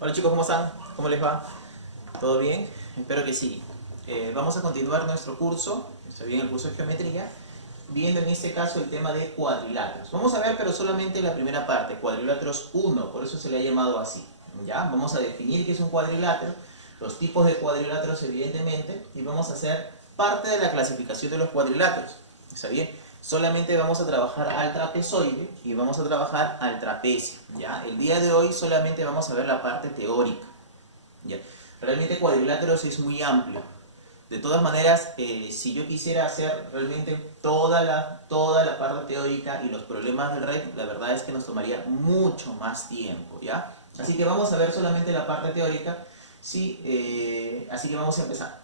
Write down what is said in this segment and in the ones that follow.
Hola chicos, ¿cómo están? ¿Cómo les va? ¿Todo bien? Espero que sí. Vamos a continuar nuestro curso, está bien, el curso de geometría, viendo en este caso el tema de cuadriláteros. Vamos a ver, pero solamente la primera parte, cuadriláteros 1, por eso se le ha llamado así. ¿Ya? Vamos a definir qué es un cuadrilátero, los tipos de cuadriláteros evidentemente, y vamos a hacer parte de la clasificación de los cuadriláteros. ¿Está bien? Solamente vamos a trabajar al trapezoide y vamos a trabajar al trapecio. ¿Ya? El día de hoy solamente vamos a ver la parte teórica. ¿Ya? Realmente cuadriláteros es muy amplio. De todas maneras, si yo quisiera hacer realmente toda la parte teórica y los problemas del REC, la verdad es que nos tomaría mucho más tiempo, ¿ya? Así que vamos a ver solamente la parte teórica, sí, así que vamos a empezar.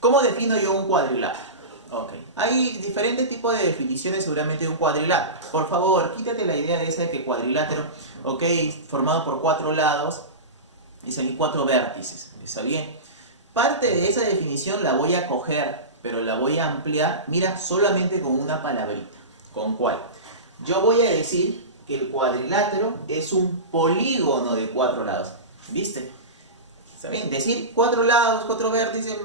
¿Cómo defino yo un cuadrilátero? Ok, hay diferentes tipos de definiciones seguramente de un cuadrilátero. Por favor, quítate la idea de esa de que cuadrilátero, ok, formado por 4 lados y salir 4 vértices, ¿está bien? Parte de esa definición la voy a coger, pero la voy a ampliar, mira, solamente con una palabrita. ¿Con cuál? Yo voy a decir que el cuadrilátero es un polígono de 4 lados. ¿Viste? ¿Está bien? Decir 4 lados, 4 vértices,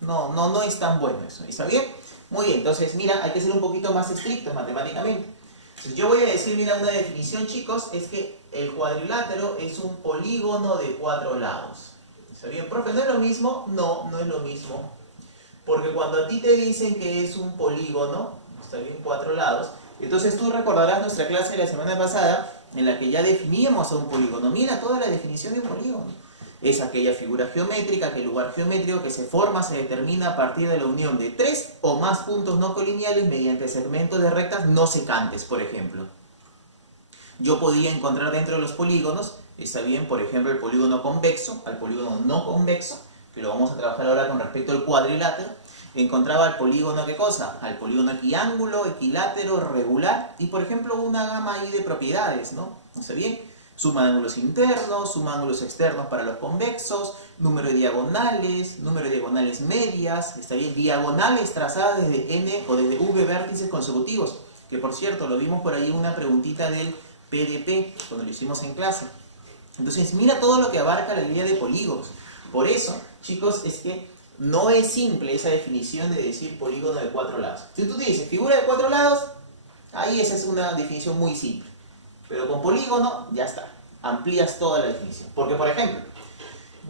no es tan bueno eso. ¿Está bien? Muy bien, entonces mira, hay que ser un poquito más estrictos matemáticamente. Entonces, yo voy a decir, mira, una definición, chicos, es que el cuadrilátero es un polígono de 4 lados. ¿Está bien, profe? ¿No es lo mismo? No, no es lo mismo. Porque cuando a ti te dicen que es un polígono, está bien, 4 lados, entonces tú recordarás nuestra clase de la semana pasada en la que ya definíamos a un polígono. Mira toda la definición de un polígono. Es aquella figura geométrica, aquel lugar geométrico que se forma, se determina a partir de la unión de 3 o más puntos no colineales mediante segmentos de rectas no secantes, por ejemplo. Yo podía encontrar dentro de los polígonos, está bien, por ejemplo, el polígono convexo, al polígono no convexo, que lo vamos a trabajar ahora con respecto al cuadrilátero. Encontraba al polígono, ¿qué cosa? Al polígono equiángulo, equilátero, regular, y por ejemplo una gama ahí de propiedades, ¿no? ¿Está bien? Suma de ángulos internos, suma de ángulos externos para los convexos, número de diagonales medias, está bien, diagonales trazadas desde n o desde v vértices consecutivos, que por cierto, lo vimos por ahí en una preguntita del PDP, cuando lo hicimos en clase. Entonces, mira todo lo que abarca la idea de polígonos. Por eso, chicos, es que no es simple esa definición de decir polígono de 4 lados. Si tú te dices figura de 4 lados, ahí esa es una definición muy simple. Pero con polígono, ya está. Amplías toda la definición. Porque, por ejemplo,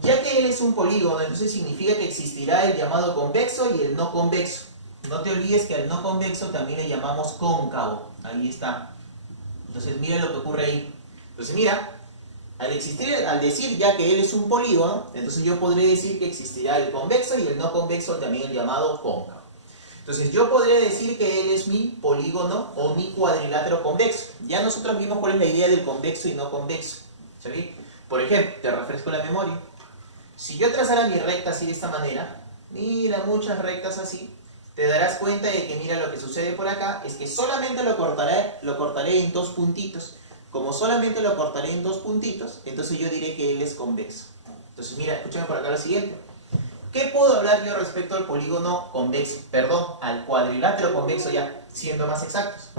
ya que él es un polígono, entonces significa que existirá el llamado convexo y el no convexo. No te olvides que al no convexo también le llamamos cóncavo. Ahí está. Entonces, mira lo que ocurre ahí. Entonces, mira, al decir ya que él es un polígono, entonces yo podré decir que existirá el convexo y el no convexo, también el llamado cóncavo. Entonces yo podría decir que él es mi polígono o mi cuadrilátero convexo. Ya nosotros vimos cuál es la idea del convexo y no convexo. ¿Sí? Por ejemplo, te refresco la memoria. Si yo trazara mi recta así de esta manera, mira muchas rectas así, te darás cuenta de que mira lo que sucede por acá, es que solamente lo cortaré en 2 puntitos. Como solamente lo cortaré en 2 puntitos, entonces yo diré que él es convexo. Entonces mira, escúchame por acá lo siguiente. ¿Qué puedo hablar yo respecto al polígono convexo? Perdón, al cuadrilátero convexo ya, siendo más exactos.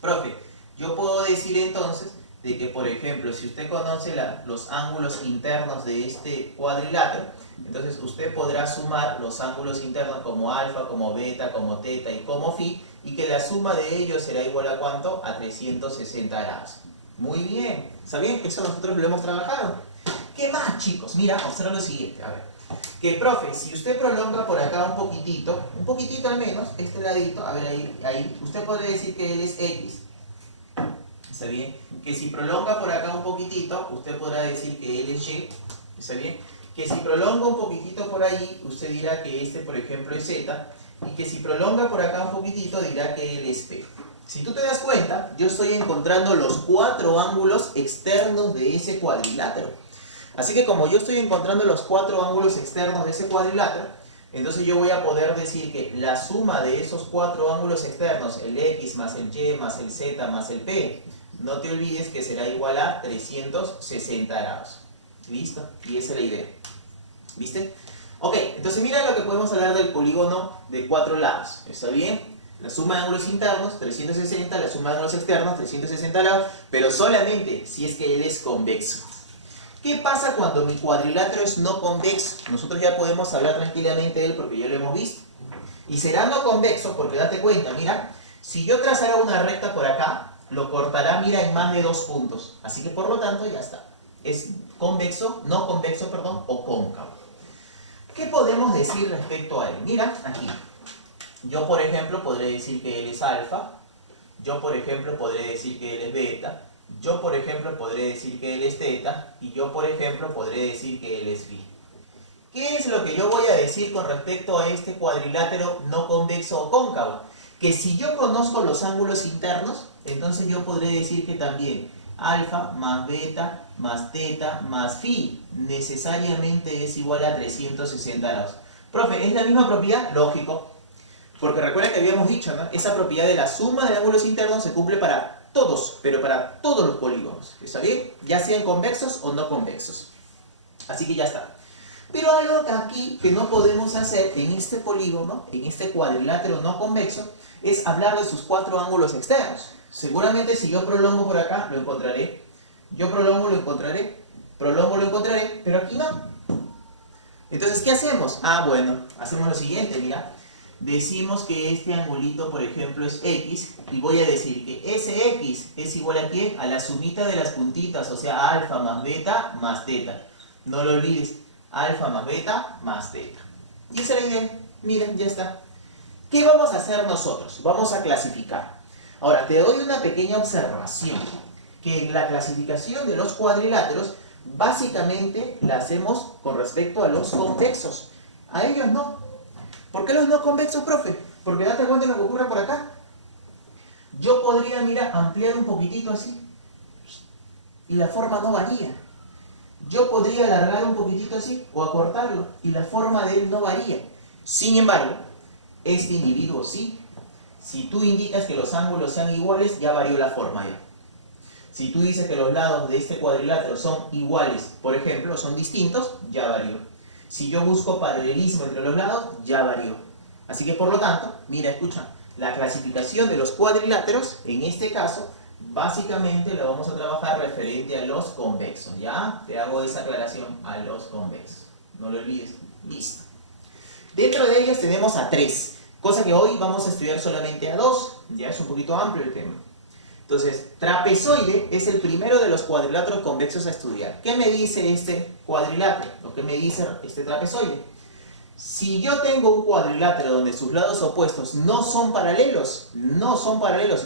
Profe, yo puedo decir entonces de que, por ejemplo, si usted conoce los ángulos internos de este cuadrilátero, entonces usted podrá sumar los ángulos internos como alfa, como beta, como teta y como phi, y que la suma de ellos será igual a ¿cuánto? A 360 grados. Muy bien, ¿sabían que eso nosotros lo hemos trabajado? ¿Qué más, chicos? Mira, observa lo siguiente, a ver. Que, profe, si usted prolonga por acá un poquitito al menos, este ladito, a ver ahí, usted podría decir que él es X. ¿Está bien? Que si prolonga por acá un poquitito, usted podrá decir que él es Y. ¿Está bien? Que si prolonga un poquitito por ahí, usted dirá que este, por ejemplo, es Z. Y que si prolonga por acá un poquitito, dirá que él es P. Si tú te das cuenta, yo estoy encontrando los 4 ángulos externos de ese cuadrilátero. Así que como yo estoy encontrando los 4 ángulos externos de ese cuadrilátero, entonces yo voy a poder decir que la suma de esos 4 ángulos externos, el X más el Y más el Z más el P, no te olvides que será igual a 360 grados. ¿Listo? Y esa es la idea. ¿Viste? Ok, entonces mira lo que podemos hablar del polígono de 4 lados. ¿Está bien? La suma de ángulos internos, 360, la suma de ángulos externos, 360 grados, pero solamente si es que él es convexo. ¿Qué pasa cuando mi cuadrilátero es no convexo? Nosotros ya podemos hablar tranquilamente de él porque ya lo hemos visto. Y será no convexo porque date cuenta, mira, si yo trazara una recta por acá, lo cortará, mira, en más de 2 puntos. Así que por lo tanto ya está. Es convexo, no convexo, perdón, o cóncavo. ¿Qué podemos decir respecto a él? Mira, aquí. Yo, por ejemplo, podré decir que él es alfa. Yo, por ejemplo, podré decir que él es beta. Yo, por ejemplo, podré decir que él es teta. Y yo, por ejemplo, podré decir que él es phi. ¿Qué es lo que yo voy a decir con respecto a este cuadrilátero no convexo o cóncavo? Que si yo conozco los ángulos internos, entonces yo podré decir que también alfa más beta más teta más phi necesariamente es igual a 360 grados. Profe, ¿es la misma propiedad? Lógico. Porque recuerda que habíamos dicho, ¿no? Esa propiedad de la suma de ángulos internos se cumple para todos, pero para todos los polígonos. ¿Está bien? Ya sean convexos o no convexos. Así que ya está. Pero algo que aquí que no podemos hacer en este polígono, en este cuadrilátero no convexo, es hablar de sus 4 ángulos externos. Seguramente si yo prolongo por acá, lo encontraré. Yo prolongo, lo encontraré. Prolongo, lo encontraré. Pero aquí no. Entonces, ¿qué hacemos? Ah, bueno, hacemos lo siguiente, mira. Decimos que este angulito, por ejemplo, es X. Y voy a decir que ese X es igual a ¿qué? A la sumita de las puntitas. O sea, alfa más beta más teta. No lo olvides. Alfa más beta más teta. Y esa es la idea. Miren, ya está. ¿Qué vamos a hacer nosotros? Vamos a clasificar. Ahora, te doy una pequeña observación. Que la clasificación de los cuadriláteros, básicamente, la hacemos con respecto a los convexos. A ellos no. ¿Por qué los no convexos, profe? Porque date cuenta de lo que ocurre por acá. Yo podría, mira, ampliar un poquitito así. Y la forma no varía. Yo podría alargar un poquitito así o acortarlo y la forma de él no varía. Sin embargo, este individuo sí. Si tú indicas que los ángulos sean iguales, ya varió la forma ya. Si tú dices que los lados de este cuadrilátero son iguales, por ejemplo, son distintos, ya varió. Si yo busco paralelismo entre los lados, ya varió. Así que por lo tanto, mira, escucha, la clasificación de los cuadriláteros, en este caso, básicamente lo vamos a trabajar referente a los convexos, ¿ya? Te hago esa aclaración, a los convexos. No lo olvides. Listo. Dentro de ellos tenemos a 3, cosa que hoy vamos a estudiar solamente a 2. Ya es un poquito amplio el tema. Entonces, trapezoide es el primero de los cuadriláteros convexos a estudiar. ¿Qué me dice este cuadrilátero? ¿O qué me dice este trapezoide? Si yo tengo un cuadrilátero donde sus lados opuestos no son paralelos, no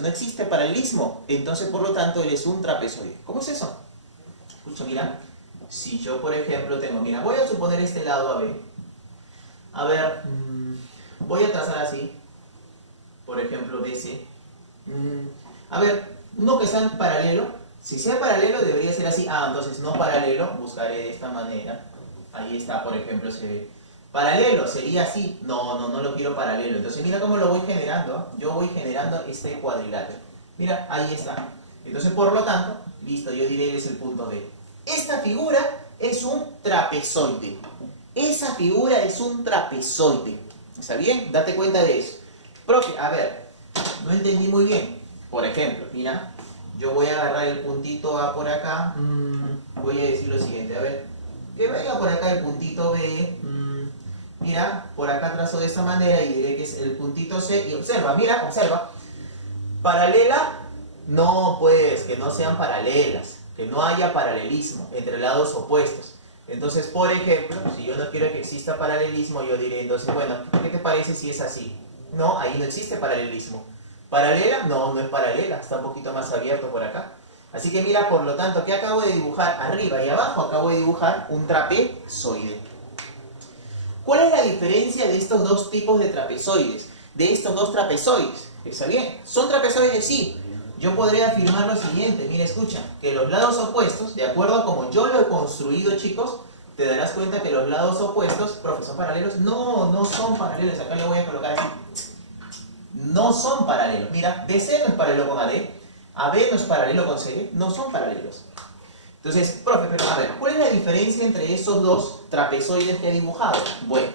existe paralelismo, entonces por lo tanto él es un trapezoide. ¿Cómo es eso? Escucha, mira, si yo por ejemplo tengo, mira, voy a suponer este lado AB. A ver, voy a trazar así, por ejemplo BC. A ver, uno que sea en paralelo, si sea paralelo debería ser así. Ah, entonces no paralelo, buscaré de esta manera. Ahí está, por ejemplo, se ve. Paralelo, sería así. No lo quiero paralelo. Entonces mira cómo lo voy generando. Yo voy generando este cuadrilátero. Mira, ahí está. Entonces por lo tanto, listo, yo diré que es el punto B. Esta figura es un trapezoide. Esa figura es un trapezoide. ¿Está bien? Date cuenta de eso. Profe, a ver, no entendí muy bien. Por ejemplo, mira, yo voy a agarrar el puntito A por acá. Voy a decir lo siguiente, a ver, que venga por acá el puntito B. Mira, por acá trazo de esta manera y diré que es el puntito C. Y observa, mira, observa. Paralela, no pues, que no sean paralelas, que no haya paralelismo entre lados opuestos. Entonces, por ejemplo, si yo no quiero que exista paralelismo, yo diré entonces, bueno, ¿qué te parece si es así? No, ahí no existe paralelismo. ¿Paralela? No es paralela, está un poquito más abierto por acá. Así que mira, por lo tanto, ¿qué acabo de dibujar? Arriba y abajo acabo de dibujar un trapezoide. ¿Cuál es la diferencia de estos dos tipos de trapezoides? De estos dos trapezoides. ¿Está bien? ¿Son trapezoides? Sí. Yo podría afirmar lo siguiente, mira, escucha, que los lados opuestos, de acuerdo a como yo lo he construido, chicos, te darás cuenta que los lados opuestos, profe, ¿son paralelos? No son paralelos. Acá le voy a colocar así. No son paralelos. Mira, BC no es paralelo con AD, AB no es paralelo con CD, no son paralelos. Entonces, profe, pero a ver, ¿cuál es la diferencia entre esos dos trapezoides que he dibujado? Bueno,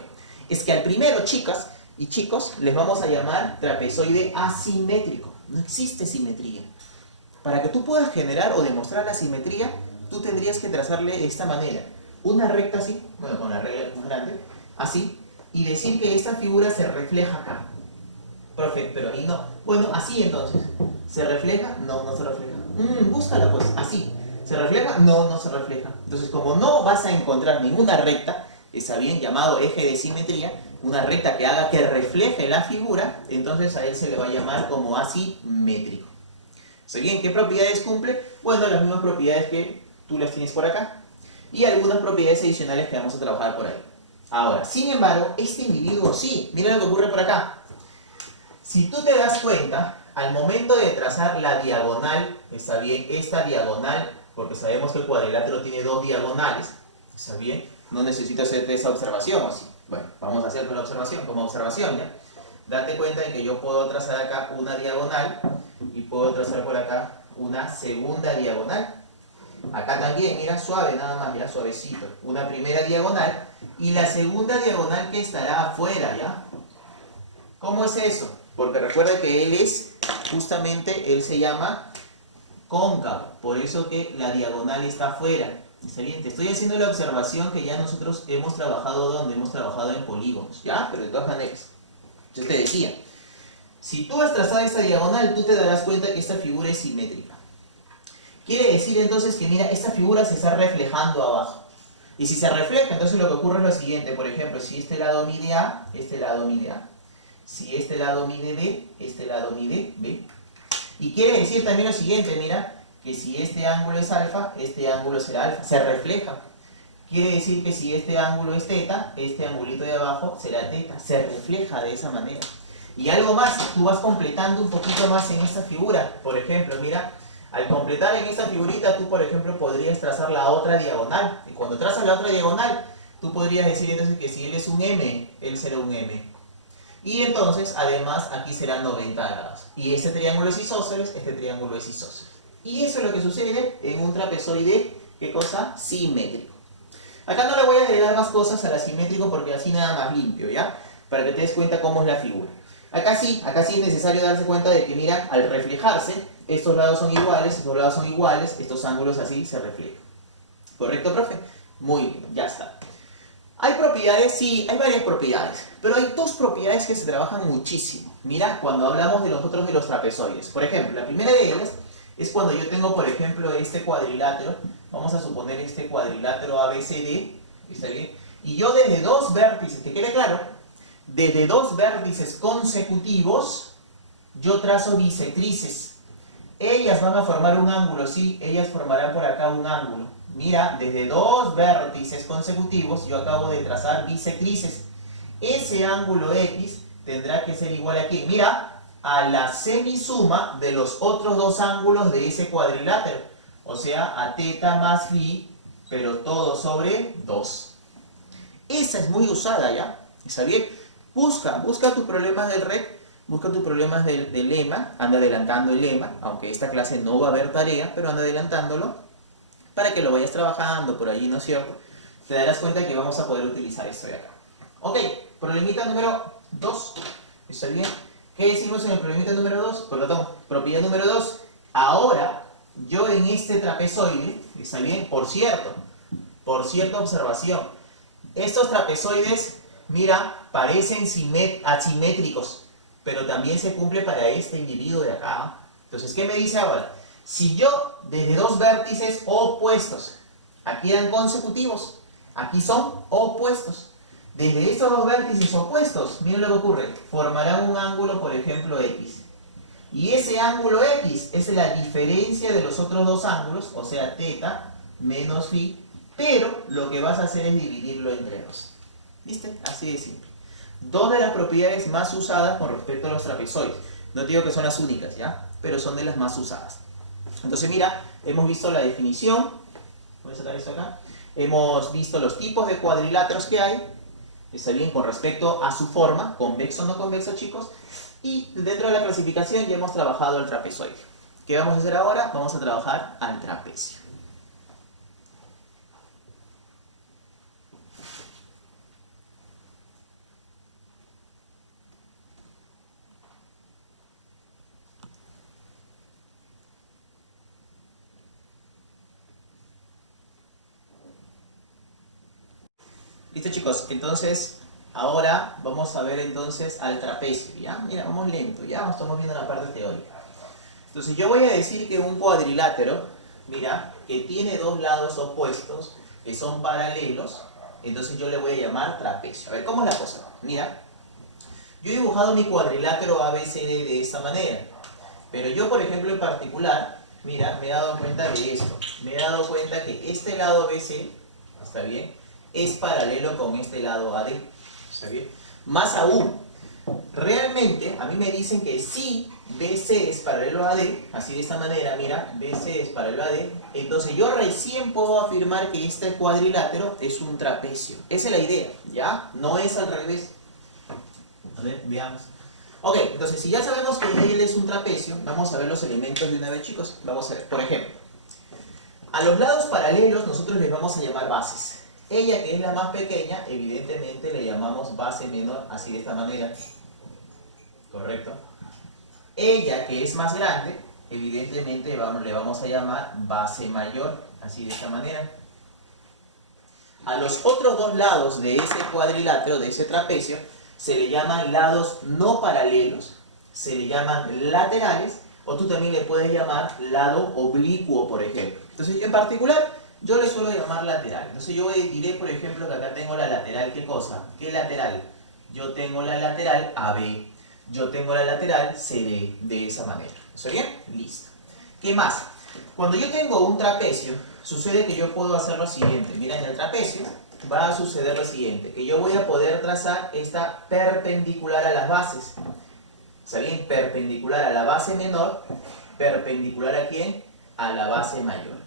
es que al primero, chicas y chicos, les vamos a llamar trapezoide asimétrico. No existe simetría. Para que tú puedas generar o demostrar la simetría, tú tendrías que trazarle de esta manera. Una recta así, bueno, con la regla más grande, así, y decir que esta figura se refleja acá. Profe, pero ahí no. Bueno, así entonces. ¿Se refleja? No, no se refleja. Búscala pues, así. ¿Se refleja? No, no se refleja. Entonces, como no vas a encontrar ninguna recta, está bien llamado eje de simetría, una recta que haga que refleje la figura, entonces a él se le va a llamar como asimétrico. ¿Está bien? ¿Qué propiedades cumple? Bueno, las mismas propiedades que tú las tienes por acá. Y algunas propiedades adicionales que vamos a trabajar por ahí. Ahora, sin embargo, este individuo sí. Mira lo que ocurre por acá. Si tú te das cuenta, al momento de trazar la diagonal, está bien, esta diagonal, porque sabemos que el cuadrilátero tiene dos diagonales, está bien, no necesito hacerte esa observación, ¿o sí? Bueno, vamos a hacer la observación, como observación, ¿ya? Date cuenta de que yo puedo trazar acá una diagonal y puedo trazar por acá una segunda diagonal. Acá también, mira, suave nada más, ya, suavecito. Una primera diagonal y la segunda diagonal que estará afuera, ¿ya? ¿Cómo es eso? Porque recuerda que él es, justamente, él se llama cóncavo, por eso que la diagonal está afuera. ¿Está bien? Te estoy haciendo la observación que ya nosotros hemos trabajado donde hemos trabajado en polígonos, ¿ya? Pero de todas maneras, yo te decía, si tú has trazado esta diagonal, tú te darás cuenta que esta figura es simétrica. Quiere decir entonces que, mira, esta figura se está reflejando abajo. Y si se refleja, entonces lo que ocurre es lo siguiente, por ejemplo, si este lado mide A, este lado mide A. Si este lado mide B, este lado mide B. Y quiere decir también lo siguiente, mira, que si este ángulo es alfa, este ángulo será alfa, se refleja. Quiere decir que si este ángulo es teta, este angulito de abajo será teta, se refleja de esa manera. Y algo más, tú vas completando un poquito más en esta figura. Por ejemplo, mira, al completar en esta figurita, tú por ejemplo podrías trazar la otra diagonal. Y cuando trazas la otra diagonal, tú podrías decir entonces que si él es un M, él será un M. Y entonces, además, aquí serán 90 grados. Y este triángulo es isósceles, este triángulo es isósceles. Y eso es lo que sucede en un trapezoide, ¿qué cosa? Simétrico. Acá no le voy a agregar más cosas al asimétrico porque así nada más limpio, ¿ya? Para que te des cuenta cómo es la figura. Acá sí es necesario darse cuenta de que, mira, al reflejarse, estos lados son iguales, estos lados son iguales, estos ángulos así se reflejan. ¿Correcto, profe? Muy bien, ya está. ¿Hay propiedades? Sí, hay varias propiedades, pero hay dos propiedades que se trabajan muchísimo. Mira, cuando hablamos de nosotros de los trapezoides. Por ejemplo, la primera de ellas es cuando yo tengo, por ejemplo, este cuadrilátero. Vamos a suponer este cuadrilátero ABCD, ¿está bien? Y yo desde dos vértices, ¿te quede claro? Desde dos vértices consecutivos, yo trazo bisectrices. Ellas van a formar un ángulo, sí, ellas formarán por acá un ángulo. Mira, desde dos vértices consecutivos yo acabo de trazar bisectrices. Ese ángulo X tendrá que ser igual a ¿qué? Mira, a la semisuma de los otros dos ángulos de ese cuadrilátero. O sea, a teta más phi, pero todo sobre 2. Esa es muy usada, ¿ya? ¿Está bien? Busca tus problemas del REC, busca tus problemas del lema, anda adelantando el lema, aunque esta clase no va a haber tarea, pero anda adelantándolo, para que lo vayas trabajando por allí, ¿no es cierto? Te darás cuenta que vamos a poder utilizar esto de acá. Ok, problemita número 2. ¿Está bien? ¿Qué decimos en el problemita número 2? Perdón, propiedad número 2. Ahora, yo en este trapezoide, ¿está bien? Por cierta observación, estos trapezoides, mira, parecen asimétricos, pero también se cumple para este individuo de acá. Entonces, ¿qué me dice ahora? Si yo desde dos vértices opuestos, aquí eran consecutivos, aquí son opuestos. Desde estos dos vértices opuestos, miren lo que ocurre, formarán un ángulo, por ejemplo, X. Y ese ángulo X es la diferencia de los otros dos ángulos, o sea, teta menos phi, pero lo que vas a hacer es dividirlo entre 2. ¿Viste? Así de simple. Dos de las propiedades más usadas con respecto a los trapezoides. No te digo que son las únicas, ¿ya? Pero son de las más usadas. Entonces, mira, hemos visto la definición. Voy a sacar esto acá. Hemos visto los tipos de cuadriláteros que hay. Está bien, con respecto a su forma, convexo o no convexo, chicos. Y dentro de la clasificación ya hemos trabajado el trapezoide. ¿Qué vamos a hacer ahora? Vamos a trabajar al trapecio. Listo, chicos, entonces ahora vamos a ver entonces al trapecio, ¿ya? Mira, vamos lento, ya estamos viendo la parte teórica. Entonces yo voy a decir que un cuadrilátero, mira, que tiene dos lados opuestos, que son paralelos, entonces yo le voy a llamar trapecio. A ver, ¿cómo es la cosa? Mira, yo he dibujado mi cuadrilátero ABCD de esta manera, pero yo, por ejemplo, en particular, mira, me he dado cuenta de esto. Me he dado cuenta que este lado BC, ¿está bien?, es paralelo con este lado AD, ¿está bien? Más aún, realmente a mí me dicen que si BC es paralelo a AD, así de esta manera, mira, BC es paralelo a AD, entonces yo recién puedo afirmar que este cuadrilátero es un trapecio. Esa es la idea, ¿ya? No es al revés. A ver, veamos. Ok, entonces si ya sabemos que él es un trapecio, vamos a ver los elementos de una vez, chicos. Vamos a ver, por ejemplo, a los lados paralelos nosotros les vamos a llamar bases. Ella, que es la más pequeña, evidentemente le llamamos base menor, así de esta manera. ¿Correcto? Ella, que es más grande, evidentemente le vamos a llamar base mayor, así de esta manera. A los otros dos lados de ese cuadrilátero, de ese trapecio, se le llaman lados no paralelos, se le llaman laterales, o tú también le puedes llamar lado oblicuo, por ejemplo. Entonces, en particular, yo le suelo llamar lateral. Entonces, yo diré, por ejemplo, que acá tengo la lateral, ¿qué cosa? ¿Qué lateral? Yo tengo la lateral AB, yo tengo la lateral CD, de esa manera. ¿Está bien? Listo. ¿Qué más? Cuando yo tengo un trapecio, sucede que yo puedo hacer lo siguiente. Mira, en el trapecio va a suceder lo siguiente, que yo voy a poder trazar esta perpendicular a las bases. ¿Está bien? Perpendicular a la base menor, perpendicular ¿a quién? A la base mayor.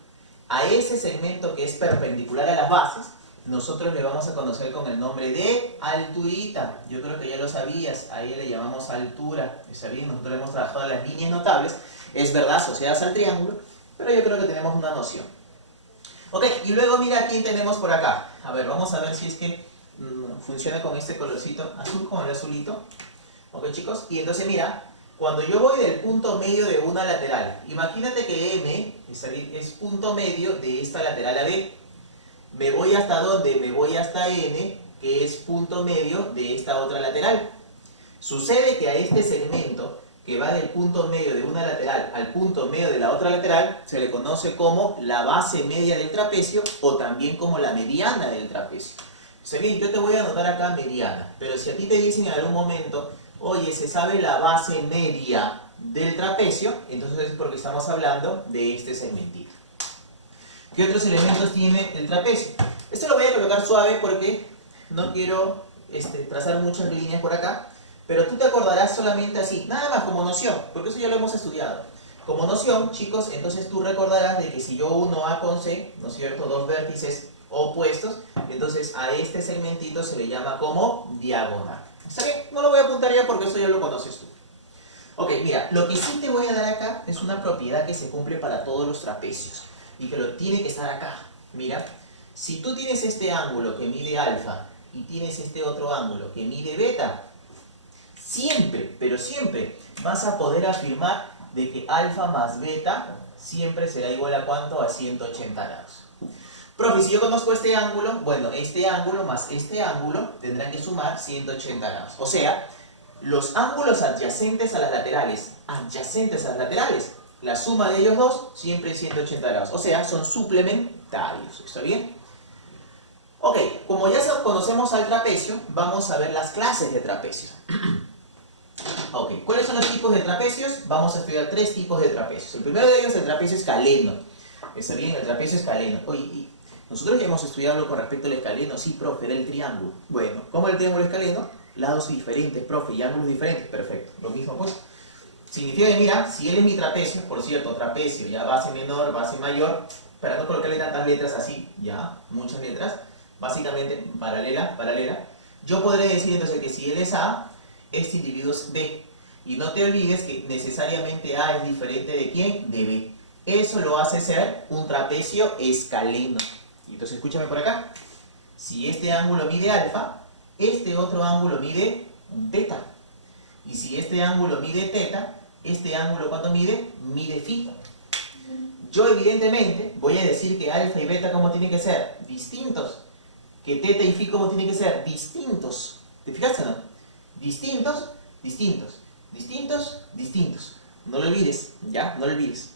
A ese segmento que es perpendicular a las bases, nosotros le vamos a conocer con el nombre de alturita. Yo creo que ya lo sabías, a ella le llamamos altura. ¿Está bien? Nosotros hemos trabajado las líneas notables, es verdad, asociadas al triángulo, pero yo creo que tenemos una noción. Ok, y luego mira a quién tenemos por acá. A ver, vamos a ver si es que funciona con este colorcito azul, con el azulito. Ok, chicos, y entonces mira, cuando yo voy del punto medio de una lateral, imagínate que M es punto medio de esta lateral AB. Me voy hasta ¿dónde? Me voy hasta N, que es punto medio de esta otra lateral. Sucede que a este segmento, que va del punto medio de una lateral al punto medio de la otra lateral, se le conoce como la base media del trapecio o también como la mediana del trapecio. O sea, bien, yo te voy a anotar acá mediana, pero si a ti te dicen en algún momento, oye, se sabe la base media del trapecio, entonces es porque estamos hablando de este segmentito. ¿Qué otros elementos tiene el trapecio? Esto lo voy a colocar suave porque no quiero trazar muchas líneas por acá, pero tú te acordarás solamente así, nada más como noción, porque eso ya lo hemos estudiado. Como noción, chicos, entonces tú recordarás de que si yo uno A con C, ¿no es cierto?, dos vértices opuestos, entonces a este segmentito se le llama como diagonal. ¿Está bien? No lo voy a apuntar ya porque eso ya lo conoces tú. Ok, mira, lo que sí te voy a dar acá es una propiedad que se cumple para todos los trapecios y que lo tiene que estar acá. Mira, si tú tienes este ángulo que mide alfa y tienes este otro ángulo que mide beta, siempre, pero siempre vas a poder afirmar de que alfa más beta siempre será igual a ¿cuánto? A 180 grados. Profe, si yo conozco este ángulo, bueno, este ángulo más este ángulo tendrán que sumar 180 grados. O sea, los ángulos adyacentes a las laterales, la suma de ellos dos siempre es 180 grados. O sea, son suplementarios. ¿Está bien? Ok, como ya conocemos al trapecio, vamos a ver las clases de trapecios. Ok, ¿cuáles son los tipos de trapecios? Vamos a estudiar tres tipos de trapecios. El primero de ellos es el trapecio escaleno. ¿Está bien? El trapecio escaleno. Oye, nosotros ya hemos estudiado con respecto al escaleno. Sí, profe, era el triángulo. Bueno, ¿cómo el triángulo escaleno? Lados diferentes, profe, y ángulos diferentes. Perfecto. Lo mismo, pues. Significa que, mira, si él es mi trapecio, por cierto, trapecio, ya base menor, base mayor, para no colocarle tantas letras así, ya, muchas letras, básicamente paralela, yo podré decir entonces que si él es A, este individuo es B. Y no te olvides que necesariamente A es diferente de ¿quién? De B. Eso lo hace ser un trapecio escaleno. Y entonces escúchame por acá. Si este ángulo mide alfa, este otro ángulo mide beta. Y si este ángulo mide teta, este ángulo ¿cuánto mide? Mide phi. Yo evidentemente voy a decir que alfa y beta ¿cómo tienen que ser? Distintos. que teta y phi, ¿cómo tienen que ser? Distintos. ¿Te fijaste, no? Distintos, distintos, distintos, distintos. No lo olvides, ¿ya? No lo olvides.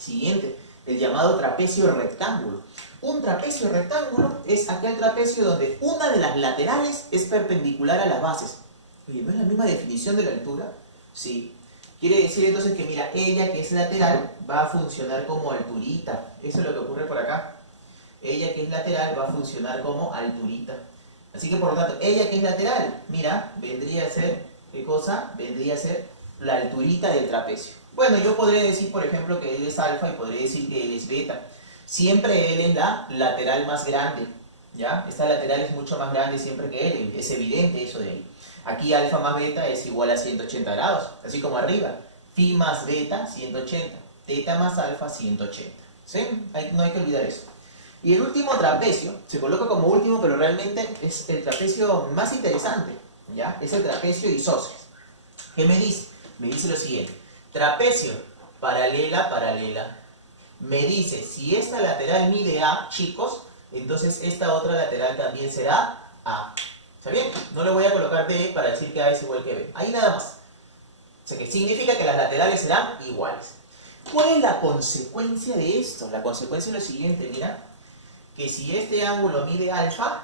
Siguiente, el llamado trapecio rectángulo. Un trapecio rectángulo es aquel trapecio donde una de las laterales es perpendicular a las bases. Oye, ¿no es la misma definición de la altura? Sí. Quiere decir entonces que, mira, ella que es lateral va a funcionar como alturita. Eso es lo que ocurre por acá. Ella que es lateral va a funcionar como alturita. Así que por lo tanto, ella que es lateral, mira, vendría a ser, ¿qué cosa? Vendría a ser la alturita del trapecio. Bueno, yo podría decir, por ejemplo, que él es alfa y podría decir que él es beta. Siempre él es la lateral más grande, ¿ya? Esta lateral es mucho más grande siempre que él, es evidente eso de ahí. Aquí alfa más beta es igual a 180 grados, así como arriba. Phi más beta, 180. Teta más alfa, 180. ¿Sí? No hay que olvidar eso. Y el último trapecio, se coloca como último, pero realmente es el trapecio más interesante, ¿ya? Es el trapecio isósceles. ¿Qué me dice? Me dice lo siguiente. Trapecio, paralela, paralela. Me dice, si esta lateral mide A, chicos, entonces esta otra lateral también será A. ¿Está bien? No le voy a colocar B para decir que A es igual que B. Ahí nada más. O sea que significa que las laterales serán iguales. ¿Cuál es la consecuencia de esto? La consecuencia es lo siguiente, mira. Que si este ángulo mide alfa,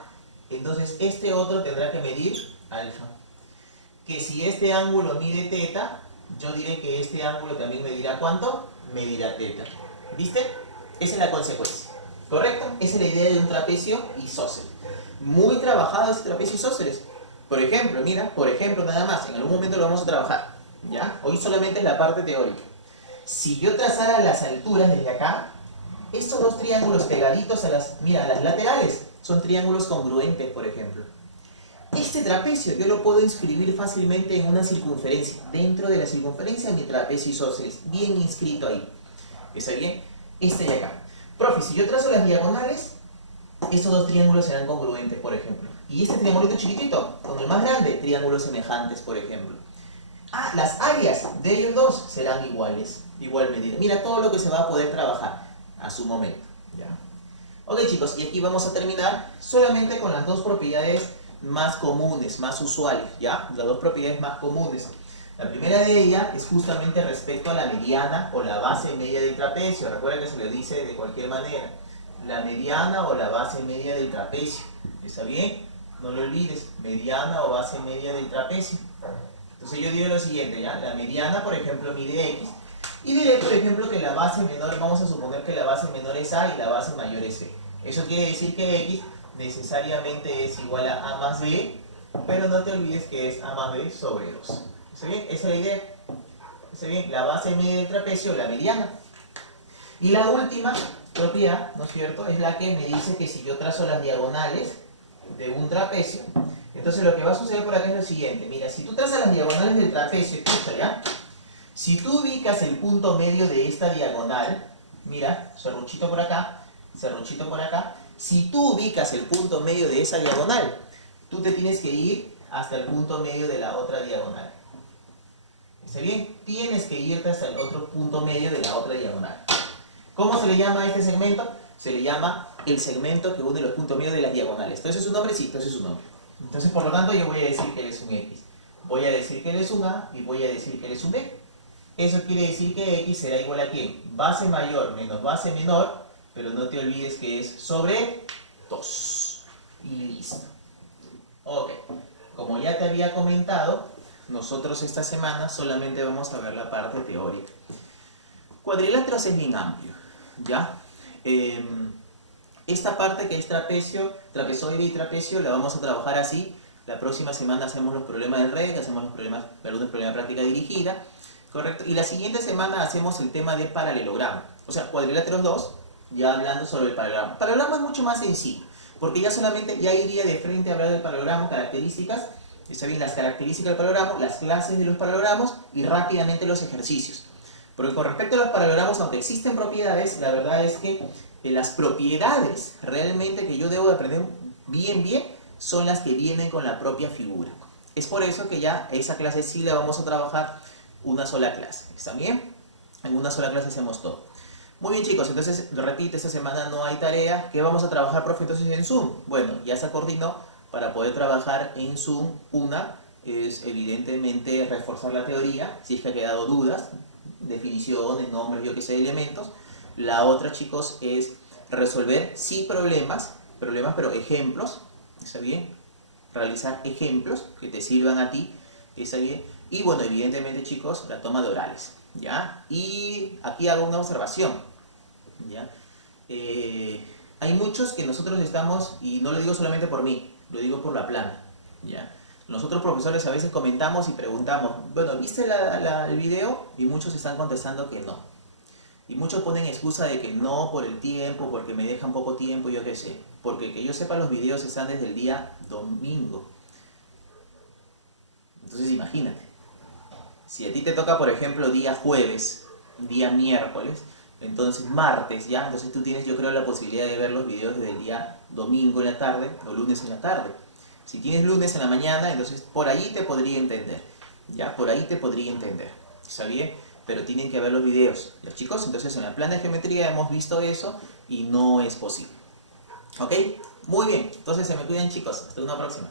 entonces este otro tendrá que medir alfa. Que si este ángulo mide teta, yo diré que este ángulo también medirá ¿cuánto? Medirá teta. ¿Viste? Esa es la consecuencia. ¿Correcto? Esa es la idea de un trapecio isósceles. Muy trabajado este trapecio isósceles. Por ejemplo, mira, por ejemplo nada más, en algún momento lo vamos a trabajar. ¿Ya? Hoy solamente es la parte teórica. Si yo trazara las alturas desde acá, estos dos triángulos pegaditos a las, mira, a las laterales, son triángulos congruentes, por ejemplo. Este trapecio yo lo puedo inscribir fácilmente en una circunferencia. Dentro de la circunferencia mi trapecio isósceles, bien inscrito ahí. ¿Está bien? Este de acá. Profe, si yo trazo las diagonales, estos dos triángulos serán congruentes, por ejemplo. Y este triangulito chiquitito, con el más grande, triángulos semejantes, por ejemplo. Ah, las áreas de ellos dos serán iguales, igual medida. Mira todo lo que se va a poder trabajar a su momento. ¿Ya? Ok, chicos, y aquí vamos a terminar solamente con las dos propiedades más comunes, más usuales, ¿ya? Las dos propiedades más comunes. La primera de ellas es justamente respecto a la mediana o la base media del trapecio. Recuerda que se le dice de cualquier manera. La mediana o la base media del trapecio. ¿Está bien? No lo olvides. Mediana o base media del trapecio. Entonces yo digo lo siguiente, ¿ya? La mediana, por ejemplo, mide X. Y diré, por ejemplo, que la base menor, vamos a suponer que la base menor es A y la base mayor es B. Eso quiere decir que X necesariamente es igual a más B, pero no te olvides que es A más B sobre 2. ¿Está bien? Esa es la idea. ¿Está bien? La base media del trapecio, la mediana. Y la última propiedad, ¿no es cierto? Es la que me dice que si yo trazo las diagonales de un trapecio, entonces lo que va a suceder por acá es lo siguiente. Mira, si tú trazas las diagonales del trapecio, escucha, ¿ya? Si tú ubicas el punto medio de esta diagonal, mira, serruchito por acá, serruchito por acá. Si tú ubicas el punto medio de esa diagonal, tú te tienes que ir hasta el punto medio de la otra diagonal. ¿Está bien? Tienes que irte hasta el otro punto medio de la otra diagonal. ¿Cómo se le llama a este segmento? Se le llama el segmento que une los puntos medios de las diagonales. ¿Entonces es su nombre? Sí, entonces es su nombre. Entonces, por lo tanto, yo voy a decir que él es un X. Voy a decir que él es un A y voy a decir que él es un B. Eso quiere decir que X será igual a ¿quién? Base mayor menos base menor, pero no te olvides que es sobre 2. Y listo. Ok. Como ya te había comentado, nosotros esta semana solamente vamos a ver la parte teórica. Cuadriláteros es bien amplio, ¿ya? Esta parte que es trapecio, trapezoide y trapecio la vamos a trabajar así. La próxima semana hacemos los problemas del REC, hacemos los problemas, perdón, el problema de práctica dirigida, ¿correcto? Y la siguiente semana hacemos el tema del paralelogramo. O sea, cuadriláteros 2, ya hablando sobre el paralelogramo. El paralelogramo es mucho más sencillo, porque ya solamente ya iría de frente a hablar del paralelogramo, características, está bien, las características del paralelogramo, las clases de los paralelogramos y rápidamente los ejercicios. Porque con respecto a los paralelogramos, aunque existen propiedades, la verdad es que las propiedades realmente que yo debo de aprender bien son las que vienen con la propia figura. Es por eso que ya esa clase sí la vamos a trabajar una sola clase. ¿Está bien? En una sola clase hacemos todo. Muy bien chicos, entonces repite, esta semana no hay tarea. ¿Qué vamos a trabajar, profe, entonces en Zoom? Bueno, ya se coordinó para poder trabajar en Zoom. Una es evidentemente reforzar la teoría, si es que ha quedado dudas, definiciones, nombres, yo que sé, elementos. La otra, chicos, es resolver, sí, problemas, pero ejemplos, ¿está bien? Realizar ejemplos que te sirvan a ti, ¿está bien? Y bueno, evidentemente, chicos, la toma de orales, ¿ya? Y aquí hago una observación, ¿ya? Hay muchos que nosotros estamos, y no lo digo solamente por mí, lo digo por la plana, ¿ya? Nosotros profesores a veces comentamos y preguntamos, bueno, ¿viste el video? Y muchos están contestando que no. Y muchos ponen excusa de que no por el tiempo, porque me dejan poco tiempo, yo qué sé. Porque que yo sepa, los videos están desde el día domingo. Entonces imagínate, si a ti te toca, por ejemplo, día jueves, día miércoles, entonces martes, ¿ya? Entonces tú tienes, yo creo, la posibilidad de ver los videos desde el día domingo en la tarde o lunes en la tarde. Si tienes lunes en la mañana, entonces por ahí te podría entender, ¿ya? Por ahí te podría entender, ¿está bien? Pero tienen que ver los videos, los chicos. Entonces en la plana de geometría hemos visto eso y no es posible. ¿Ok? Muy bien, entonces se me cuidan chicos, hasta una próxima.